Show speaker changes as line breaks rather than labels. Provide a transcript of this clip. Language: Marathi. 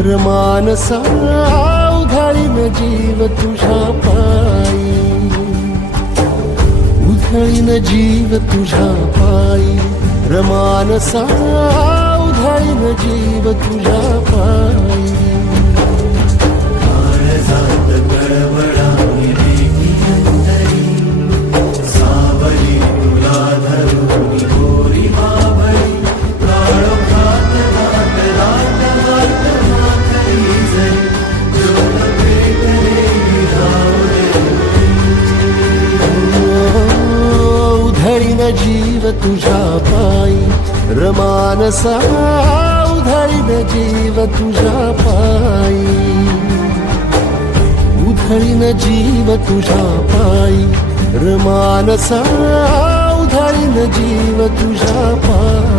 रमानसा उधळीन जीव तुझा पायी. उधळीन जीव तुझा पायी. रमानसा उधळीन जीव तुझा पायी. करीन जीव तुझ्या पायी रमानसा उधळीन जीव तुझ्या पायी उधळीन जीव तुझ्या पायी रमानसा उधळीन जीव तुझ्या पायी